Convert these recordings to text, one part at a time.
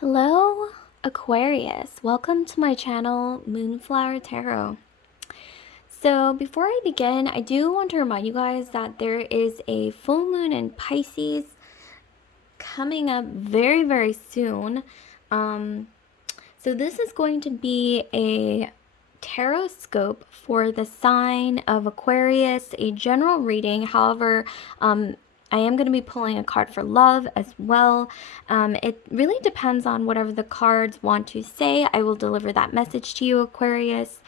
Hello, Aquarius. Welcome to my channel, Moonflower Tarot. So before I begin, I do want to remind you guys that there is a full moon in Pisces coming up very, very soon. So this is going to be a tarot scope for the sign of Aquarius, a general reading. However, I am going to be pulling a card for love as well. It really depends on whatever the cards want to say. I will deliver that message to you, Aquarius.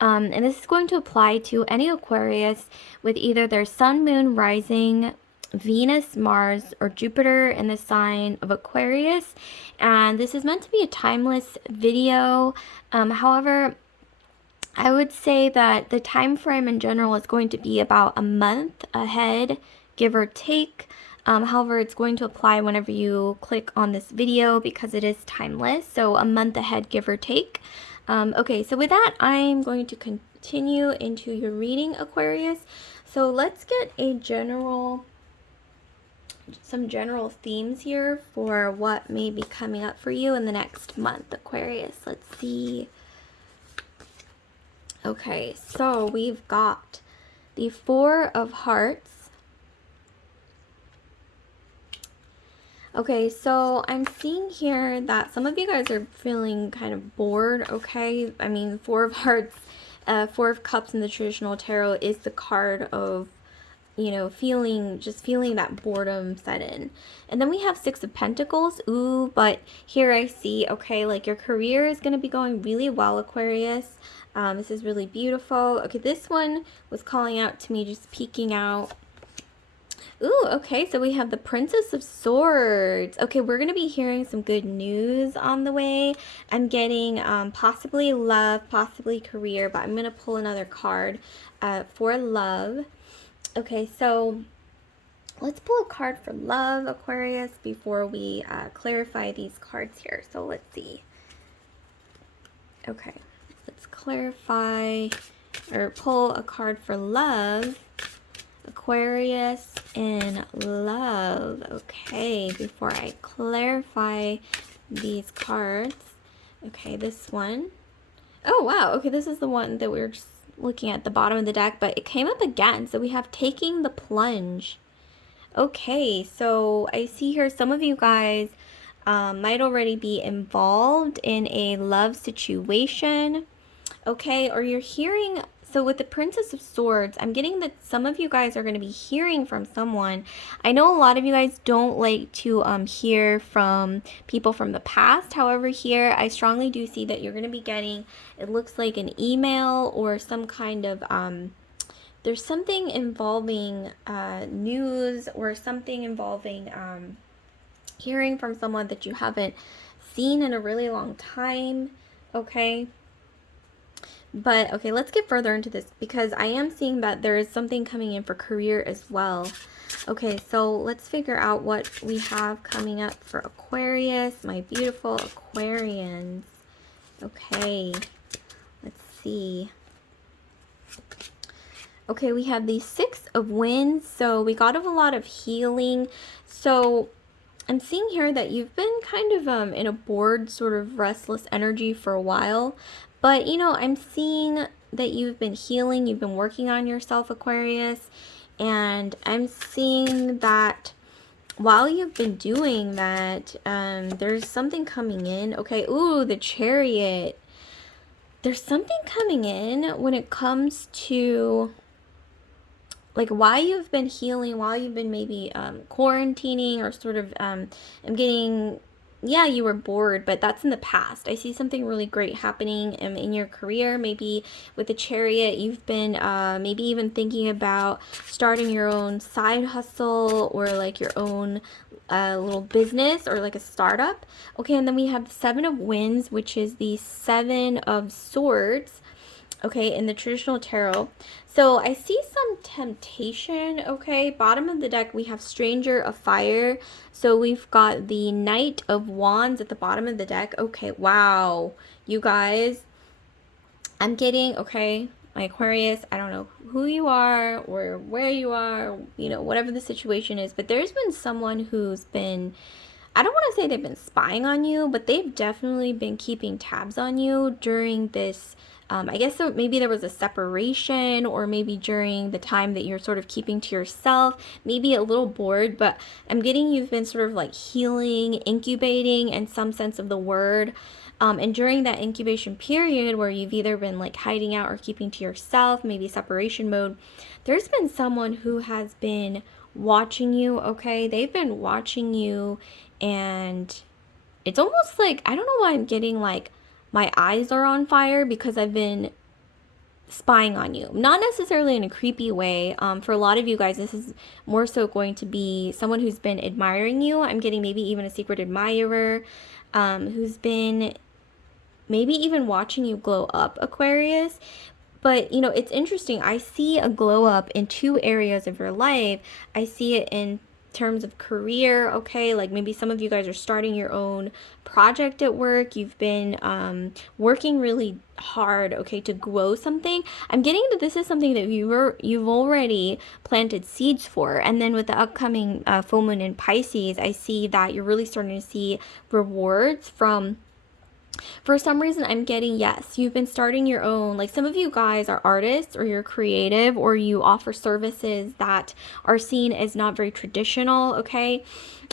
And this is going to apply to any Aquarius with either their sun, moon, rising, Venus, Mars, or Jupiter in the sign of Aquarius. And this is meant to be a timeless video. However, I would say that the time frame in general is going to be about a month ahead, give or take. However, it's going to apply whenever you click on this video because it is timeless. So a month ahead, give or take. Okay, so with that, I'm going to continue into your reading, Aquarius. So let's get some general themes here for what may be coming up for you in the next month, Aquarius. Let's see. Okay, so we've got the Four of Hearts. Okay, so I'm seeing here that some of you guys are feeling kind of bored, okay? I mean, Four of Hearts, Four of Cups in the traditional tarot is the card of, you know, feeling that boredom set in. And then we have Six of Pentacles. Ooh, but here I see, okay, like your career is going to be going really well, Aquarius. This is really beautiful. Okay, this one was calling out to me, just peeking out. Ooh, okay, so we have the Princess of Swords. Okay, we're going to be hearing some good news on the way. I'm getting possibly love, possibly career, but I'm going to pull another card for love. Okay, so let's pull a card for love, Aquarius, before we clarify these cards here. So let's see. Okay, let's clarify or pull a card for love. Aquarius in love. Okay, before I clarify these cards. Okay, this one. Oh, wow. Okay, this is the one that we were just looking at the bottom of the deck, but it came up again. So we have taking the plunge. Okay, so I see here some of you guys might already be involved in a love situation. Okay, or you're hearing, so with the Princess of Swords, I'm getting that some of you guys are going to be hearing from someone. I know a lot of you guys don't like to hear from people from the past. However, here, I strongly do see that you're going to be getting, it looks like an email or some kind of, there's something involving news or something involving hearing from someone that you haven't seen in a really long time, okay? But, okay, let's get further into this because I am seeing that there is something coming in for career as well. Okay, so let's figure out what we have coming up for Aquarius, my beautiful Aquarians. Okay, let's see. Okay, we have the Six of Wands, so we got a lot of healing. So I'm seeing here that you've been kind of in a bored, sort of restless energy for a while. But, you know, I'm seeing that you've been healing, you've been working on yourself, Aquarius. And I'm seeing that while you've been doing that, there's something coming in. Okay, ooh, the Chariot. There's something coming in when it comes to, like, while you've been healing, while you've been maybe quarantining or sort of, I'm getting, yeah, you were bored, but that's in the past. I see something really great happening in your career. Maybe with the Chariot, you've been maybe even thinking about starting your own side hustle or like your own little business or like a startup. Okay, and then we have the Seven of Wands, which is the Seven of Swords. Okay, in the traditional tarot. So I see some temptation, okay? Bottom of the deck, we have Stranger of Fire. So we've got the Knight of Wands at the bottom of the deck. Okay, wow. You guys, I'm getting, okay, my Aquarius, I don't know who you are or where you are, you know, whatever the situation is. But there's been someone who's been I don't want to say they've been spying on you, but they've definitely been keeping tabs on you during this. I guess so, maybe there was a separation, or maybe during the time that you're sort of keeping to yourself, maybe a little bored, but I'm getting you've been sort of like healing, incubating in some sense of the word. And during that incubation period where you've either been like hiding out or keeping to yourself, maybe separation mode, there's been someone who has been watching you, okay? They've been watching you, and it's almost like, I don't know why I'm getting like my eyes are on fire, because I've been spying on you. Not necessarily in a creepy way. For a lot of you guys, this is more so going to be someone who's been admiring you. I'm getting maybe even a secret admirer, who's been maybe even watching you glow up, Aquarius. But, you know, it's interesting. I see a glow up in two areas of your life. I see it in terms of career, okay? Like maybe some of you guys are starting your own project at work. You've been working really hard, okay, to grow something. I'm getting that this is something that you've already planted seeds for. And then with the upcoming full moon in Pisces, I see that you're really starting to see rewards from. For some reason, I'm getting, yes, you've been starting your own, like some of you guys are artists, or you're creative, or you offer services that are seen as not very traditional, okay?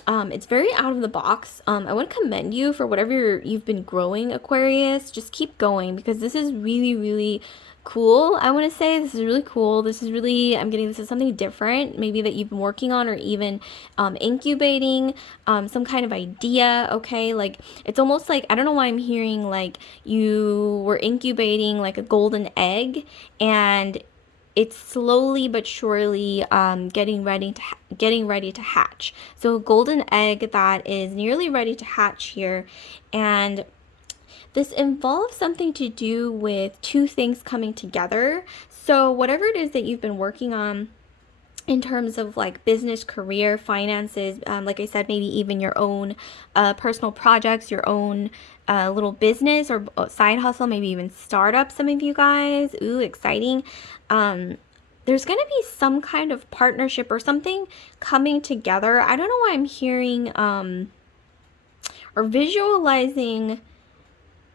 It's very out of the box. I want to commend you for whatever you've been growing, Aquarius. Just keep going, because this is really, really cool. I want to say this is really cool. This is really, I'm getting this is something different, maybe that you've been working on, or even incubating some kind of idea, okay? Like it's almost like, I don't know why I'm hearing like you were incubating like a golden egg, and it's slowly but surely getting ready to hatch. So a golden egg that is nearly ready to hatch here. And this involves something to do with two things coming together. So whatever it is that you've been working on in terms of like business, career, finances, like I said, maybe even your own personal projects, your own little business or side hustle, maybe even startup, some of you guys. Ooh, exciting. There's going to be some kind of partnership or something coming together. I don't know why I'm hearing or visualizing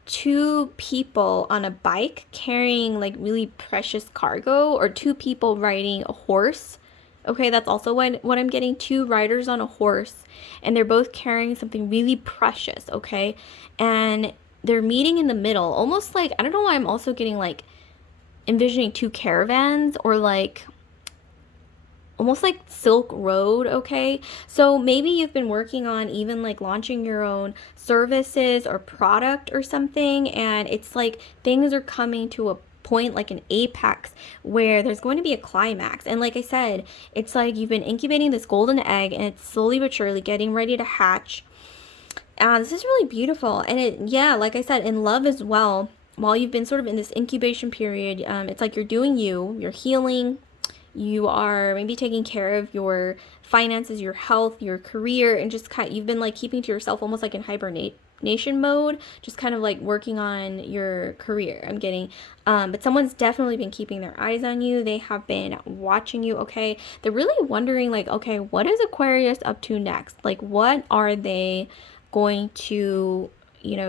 two people on a bike carrying like really precious cargo, or two people riding a horse. Okay, that's also what I'm getting. Two riders on a horse, and they're both carrying something really precious, okay? And they're meeting in the middle, almost like, I don't know why I'm also getting like envisioning two caravans, or like almost like Silk Road, okay? So maybe you've been working on even like launching your own services or product or something, and it's like things are coming to a point, like an apex, where there's going to be a climax. And like I said, it's like you've been incubating this golden egg, and it's slowly but surely getting ready to hatch. This is really beautiful. And it, yeah, like I said, in love as well, while you've been sort of in this incubation period, it's like you're doing you're healing, you are maybe taking care of your finances, your health, your career, and just you've been like keeping to yourself, almost like in hibernation mode, just kind of like working on your career. I'm getting, but someone's definitely been keeping their eyes on you. They have been watching you, okay? They're really wondering like, okay, what is Aquarius up to next? Like, what are they going to,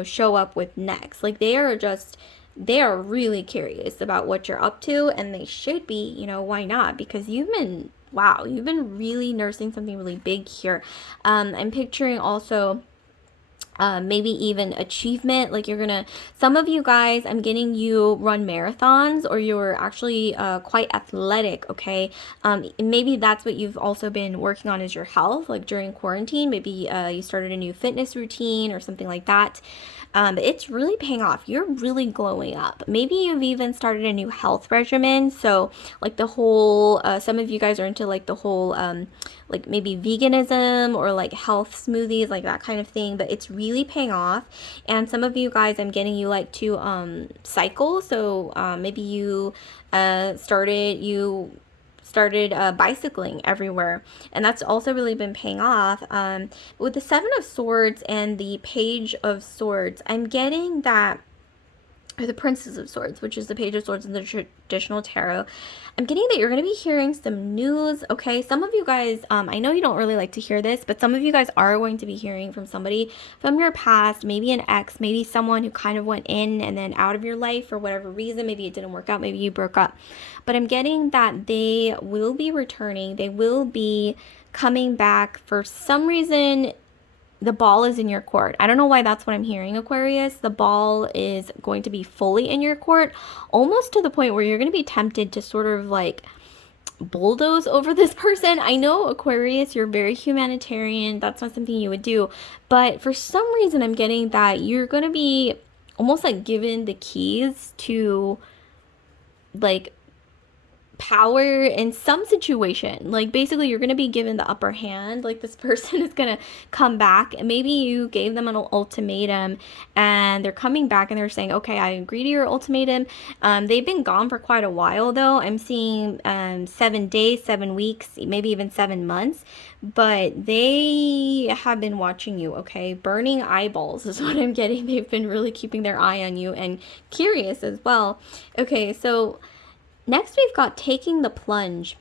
show up with next? Like, they are really curious about what you're up to, and they should be, why not? Because you've been really nursing something really big here. I'm picturing also maybe even achievement, like some of you guys, I'm getting you run marathons, or you're actually quite athletic, okay? Maybe that's what you've also been working on, is your health, like during quarantine. Maybe you started a new fitness routine or something like that. But it's really paying off. You're really glowing up. Maybe you've even started a new health regimen. So like the whole, some of you guys are into like the whole, like maybe veganism, or like health smoothies, like that kind of thing. But it's really paying off. And some of you guys, I'm getting you like to cycle. So maybe you started bicycling everywhere, and that's also really been paying off. With the Seven of Swords and the Page of Swords, I'm getting that or the Princess of Swords, which is the Page of Swords in the traditional tarot. I'm getting that you're going to be hearing some news, okay? Some of you guys, I know you don't really like to hear this, but some of you guys are going to be hearing from somebody from your past, maybe an ex, maybe someone who kind of went in and then out of your life for whatever reason. Maybe it didn't work out, maybe you broke up. But I'm getting that they will be returning, they will be coming back for some reason. The ball is in your court. I don't know why that's what I'm hearing, Aquarius. The ball is going to be fully in your court, almost to the point where you're going to be tempted to sort of like bulldoze over this person. I know, Aquarius, you're very humanitarian. That's not something you would do. But for some reason, I'm getting that you're going to be almost like given the keys to like power in some situation. Like basically you're going to be given the upper hand. Like this person is going to come back, and maybe you gave them an ultimatum and they're coming back and they're saying, okay, I agree to your ultimatum. They've been gone for quite a while though. I'm seeing 7 days, 7 weeks, maybe even 7 months, but they have been watching you, okay? Burning eyeballs is what I'm getting. They've been really keeping their eye on you and curious as well. Okay, so next, we've got taking the plunge.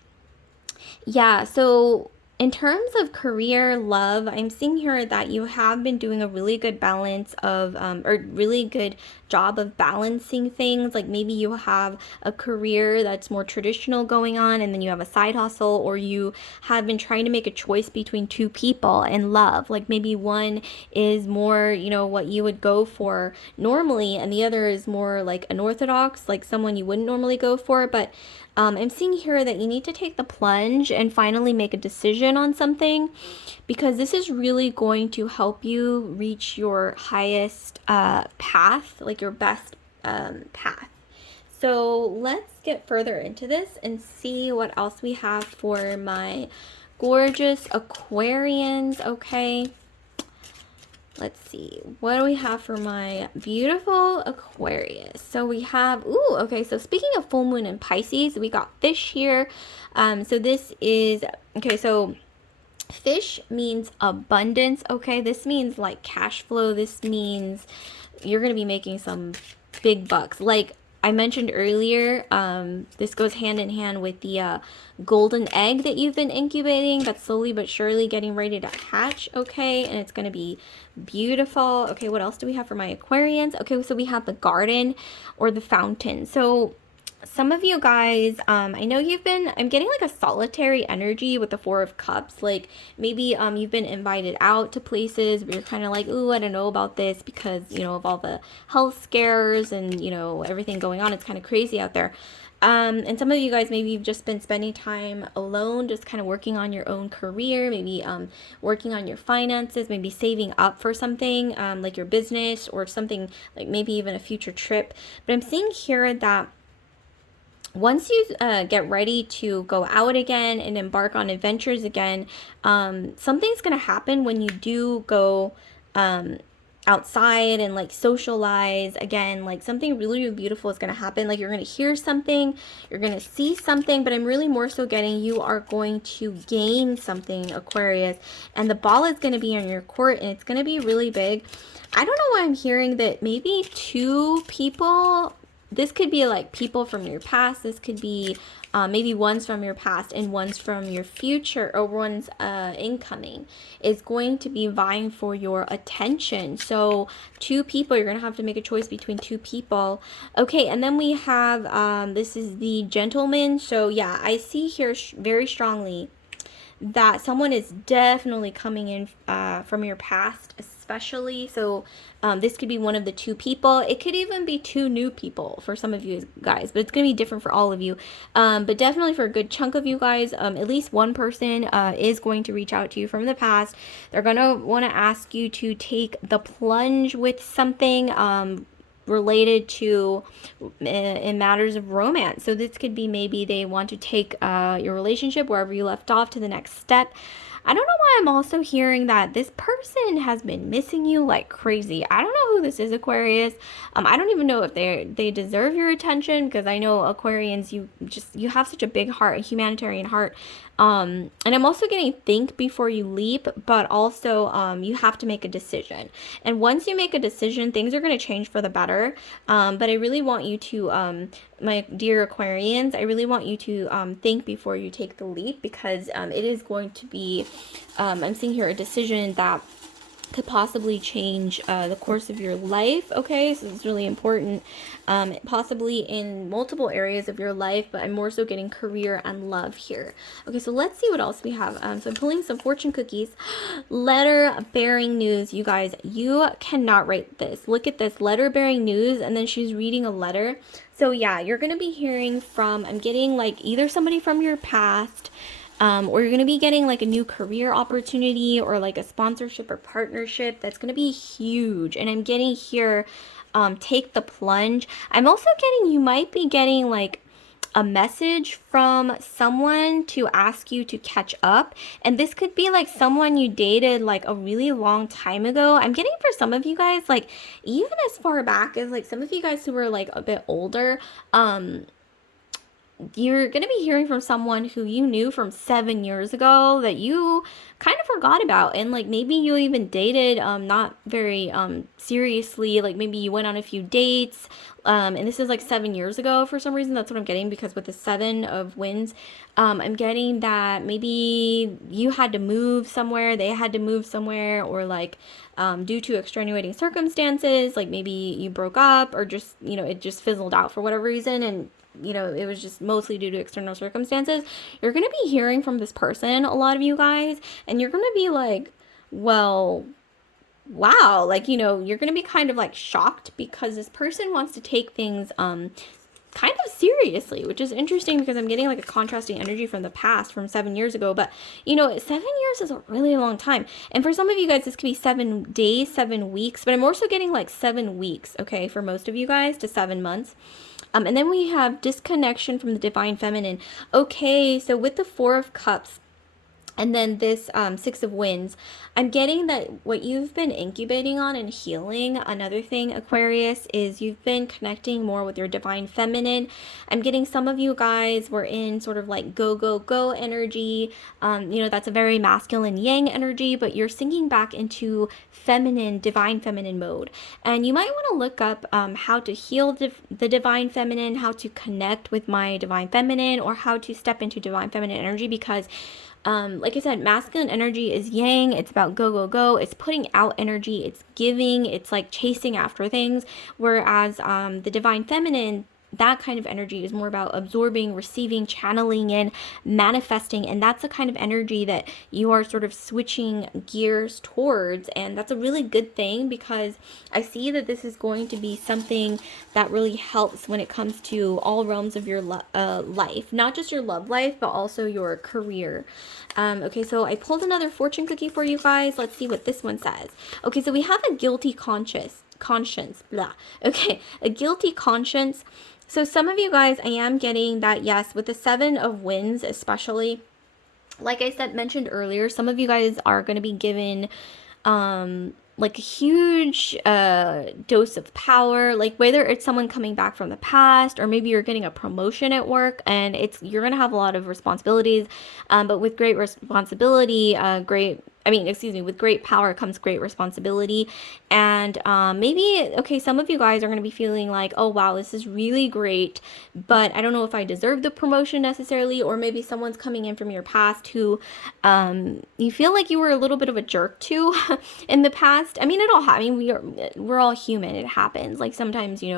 Yeah, so in terms of career, love, I'm seeing here that you have been doing a really good balance of, or really good job of balancing things. Like maybe you have a career that's more traditional going on, and then you have a side hustle, or you have been trying to make a choice between two people in love. Like maybe one is more, you know, what you would go for normally, and the other is more like unorthodox, like someone you wouldn't normally go for. But I'm seeing here that you need to take the plunge and finally make a decision on something, because this is really going to help you reach your highest path, like your best path. So let's get further into this and see what else we have for my gorgeous Aquarians, okay? Let's see, what do we have for my beautiful Aquarius? So we have, ooh, okay, so speaking of full moon in Pisces, we got fish here. So this is, okay, so fish means abundance, okay? This means like cash flow. This means you're going to be making some big bucks. Like I mentioned earlier, this goes hand in hand with the golden egg that you've been incubating that's slowly but surely getting ready to hatch, okay? And it's going to be beautiful. Okay, what else do we have for my Aquarians? Okay, so we have the garden or the fountain. So some of you guys, I know you've been, I'm getting like a solitary energy with the Four of Cups. Like maybe you've been invited out to places where you're kind of like, ooh, I don't know about this because, you know, of all the health scares and, you know, everything going on. It's kind of crazy out there. And some of you guys, maybe you've just been spending time alone, just kind of working on your own career, maybe working on your finances, maybe saving up for something like your business or something like maybe even a future trip. But I'm seeing here that once you get ready to go out again and embark on adventures again, something's going to happen when you do go outside and like socialize again. Like something really, really beautiful is going to happen. Like you're going to hear something, you're going to see something, but I'm really more so getting you are going to gain something, Aquarius, and the ball is going to be on your court and it's going to be really big. I don't know why I'm hearing that maybe two people, this could be like people from your past. This could be maybe one's from your past and one's from your future, or one's incoming, is going to be vying for your attention. So two people, you're going to have to make a choice between two people. Okay, and then we have, this is the gentleman. So yeah, I see here very strongly that someone is definitely coming in from your past, especially. So this could be one of the two people. It could even be two new people for some of you guys, but it's going to be different for all of you. But definitely for a good chunk of you guys, at least one person is going to reach out to you from the past. They're going to want to ask you to take the plunge with something related to in matters of romance. So this could be maybe they want to take your relationship wherever you left off to the next step. I don't know why I'm also hearing that this person has been missing you like crazy. I don't know who this is, Aquarius. I don't even know if they deserve your attention, because I know Aquarians, you have such a big heart, a humanitarian heart. And I'm also getting think before you leap, but also you have to make a decision. And once you make a decision, things are going to change for the better. But I really want you to, my dear Aquarians, I really want you to think before you take the leap, because it is going to be, I'm seeing here a decision that could possibly change the course of your life. Okay, so it's really important, possibly in multiple areas of your life, but I'm more so getting career and love here. Okay, so let's see what else we have. So I'm pulling some fortune cookies. Letter bearing news. You guys, you cannot write this. Look at this, letter bearing news, and then she's reading a letter. So yeah, you're gonna be hearing from, I'm getting like either somebody from your past, or you're going to be getting like a new career opportunity or like a sponsorship or partnership that's going to be huge. And I'm getting here, take the plunge. I'm also getting, you might be getting like a message from someone to ask you to catch up. And this could be like someone you dated like a really long time ago. I'm getting for some of you guys, like even as far back as like some of you guys who are like a bit older, you're going to be hearing from someone who you knew from 7 years ago that you kind of forgot about. And like maybe you even dated not very seriously, like maybe you went on a few dates, and this is like 7 years ago. For some reason, that's what I'm getting, because with the 7 of Wands, I'm getting that maybe you had to move somewhere, they had to move somewhere, or like due to extenuating circumstances, like maybe you broke up, or just, you know, it just fizzled out for whatever reason, and you know, it was just mostly due to external circumstances. You're going to be hearing from this person, a lot of you guys, and you're going to be like, well, wow, like, you know, you're going to be kind of like shocked, because this person wants to take things kind of seriously, which is interesting, because I'm getting like a contrasting energy from the past, from 7 years ago. But you know, 7 years is a really long time, and for some of you guys this could be 7 days, 7 weeks, but I'm also getting like 7 weeks, okay, for most of you guys, to 7 months. And then we have disconnection from the divine feminine. Okay, so with the 4 of Cups and then this 6 of Wands, I'm getting that what you've been incubating on and healing, another thing, Aquarius, is you've been connecting more with your divine feminine. I'm getting some of you guys were in sort of like go, go, go energy. You know, that's a very masculine yang energy, but you're sinking back into feminine, divine feminine mode. And you might want to look up how to heal the divine feminine, how to connect with my divine feminine, or how to step into divine feminine energy, because like I said, masculine energy is yang. It's about go, go, go. It's putting out energy. It's giving. It's like chasing after things. Whereas the divine feminine, that kind of energy is more about absorbing, receiving, channeling, and manifesting. And that's the kind of energy that you are sort of switching gears towards. And that's a really good thing, because I see that this is going to be something that really helps when it comes to all realms of your life. Not just your love life, but also your career. Okay, so I pulled another fortune cookie for you guys. Let's see what this one says. Okay, so we have a guilty conscience, blah. Okay, a guilty conscience. So some of you guys, I am getting that, yes, with the 7 of Wands especially, like I said, mentioned earlier, some of you guys are going to be given like a huge dose of power, like whether it's someone coming back from the past, or maybe you're getting a promotion at work, and you're going to have a lot of responsibilities, but with great responsibility, with great power comes great responsibility. And maybe, okay, some of you guys are going to be feeling like, oh wow, this is really great, but I don't know if I deserve the promotion necessarily. Or maybe someone's coming in from your past who you feel like you were a little bit of a jerk to in the past. I mean, it all happens. I mean, we're all human. It happens. Like sometimes, you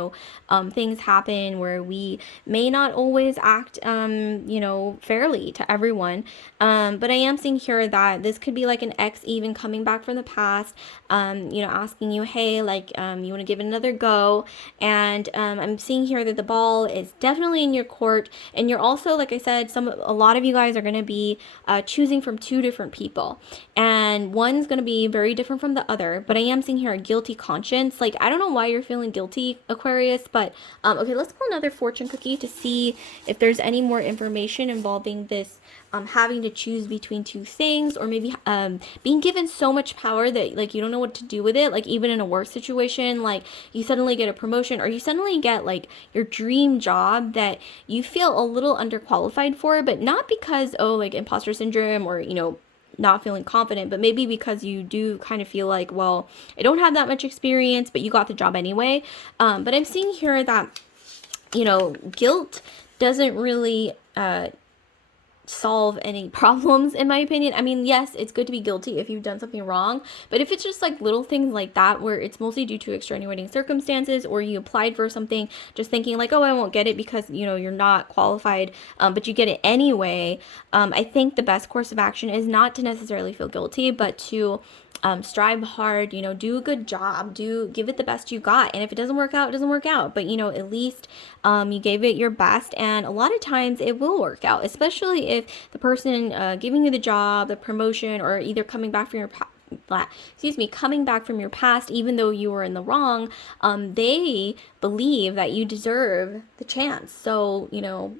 know, things happen where we may not always act, you know, fairly to everyone. But I am seeing here that this could be like an ex even coming back from the past, you know, asking you, hey, like, you want to give it another go. And I'm seeing here that the ball is definitely in your court. And you're also, like I said, a lot of you guys are going to be choosing from 2 different people. And one's going to be very different from the other. But I am seeing here a guilty conscience. Like, I don't know why you're feeling guilty, Aquarius. But, okay, let's pull another fortune cookie to see if there's any more information involving this having to choose between 2 things, or maybe being given so much power that like you don't know what to do with it. Like even in a work situation, like you suddenly get a promotion or you suddenly get like your dream job that you feel a little underqualified for, but not because, oh, like imposter syndrome or, you know, not feeling confident, but maybe because you do kind of feel like, well, I don't have that much experience, but you got the job anyway. But I'm seeing here that, you know, guilt doesn't really solve any problems, in my opinion. I mean, yes, it's good to be guilty if you've done something wrong, but if it's just like little things like that where it's mostly due to extenuating circumstances, or you applied for something just thinking like, oh, I won't get it because, you know, you're not qualified, but you get it anyway, I think the best course of action is not to necessarily feel guilty, but to strive hard, you know, do a good job, give it the best you got. And if it doesn't work out, it doesn't work out. But, you know, at least you gave it your best. And a lot of times it will work out, especially if the person giving you the job, the promotion, or either coming back from your coming back from your past, even though you were in the wrong, they believe that you deserve the chance. So, you know,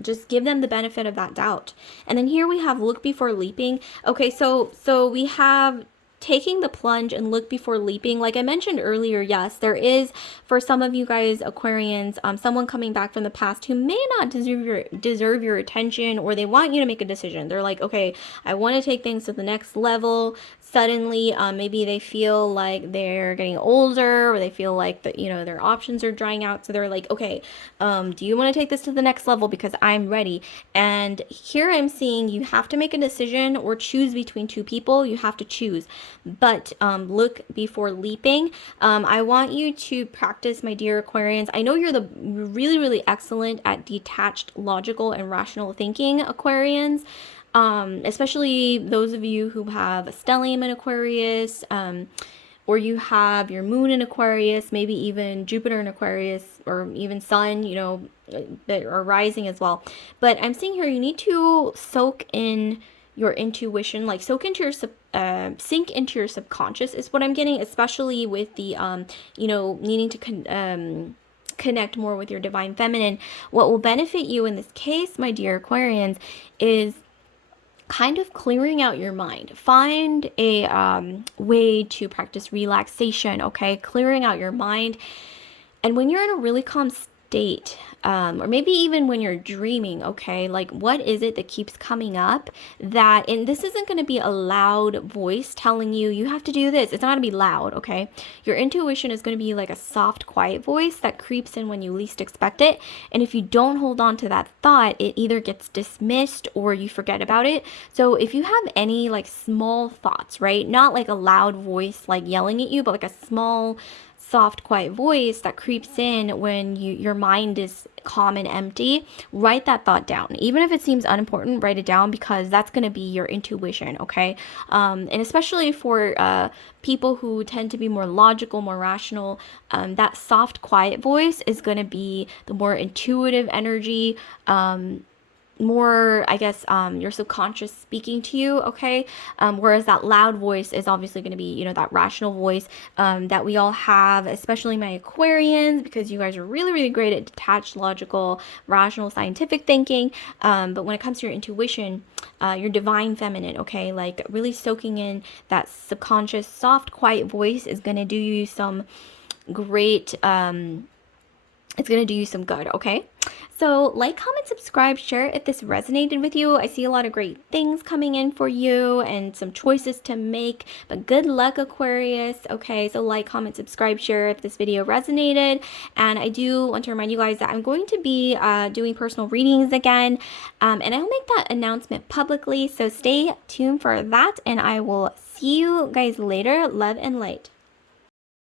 just give them the benefit of that doubt. And then here we have look before leaping. Okay, so we have taking the plunge and look before leaping. Like I mentioned earlier, yes, there is, for some of you guys, Aquarians, someone coming back from the past who may not deserve your attention, or they want you to make a decision. They're like, okay, I want to take things to the next level. Suddenly, maybe they feel like they're getting older, or they feel like that, you know, their options are drying out. So they're like, okay, do you want to take this to the next level? Because I'm ready. And here I'm seeing you have to make a decision or choose between two people. You have to choose. But look before leaping. I want you to practice, my dear Aquarians. I know you're really, really excellent at detached, logical, and rational thinking, Aquarians. Especially those of you who have a stellium in Aquarius, or you have your moon in Aquarius, maybe even Jupiter in Aquarius, or even sun, you know, that are rising as well. But I'm seeing here you need to soak in your intuition, like sink into your subconscious is what I'm getting, especially with the you know, needing to connect more with your divine feminine. What will benefit you in this case, my dear Aquarians, is kind of clearing out your mind. Find a way to practice relaxation, okay? Clearing out your mind. And when you're in a really calm state, or maybe even when you're dreaming, okay, like what is it that keeps coming up that, and this isn't going to be a loud voice telling you, you have to do this. It's not going to be loud, okay? Your intuition is going to be like a soft, quiet voice that creeps in when you least expect it. And if you don't hold on to that thought, it either gets dismissed or you forget about it. So if you have any like small thoughts, right? Not like a loud voice like yelling at you, but like a small, soft, quiet voice that creeps in when your mind is calm and empty, write that thought down. Even if it seems unimportant, write it down, because that's going to be your intuition, okay? And especially for people who tend to be more logical, more rational, that soft, quiet voice is going to be the more intuitive energy, more, I guess, your subconscious speaking to you, okay? Whereas that loud voice is obviously going to be, you know, that rational voice that we all have, especially my Aquarians, because you guys are really, really great at detached, logical, rational, scientific thinking. But when it comes to your intuition, your divine feminine, okay, like really soaking in that subconscious, soft, quiet voice is going to do you some great, it's going to do you some good, okay? So like, comment, subscribe, share if this resonated with you. I see a lot of great things coming in for you and some choices to make, but good luck, Aquarius. Okay, so like, comment, subscribe, share if this video resonated. And I do want to remind you guys that I'm going to be doing personal readings again, and I'll make that announcement publicly, so stay tuned for that, and I will see you guys later. Love and light.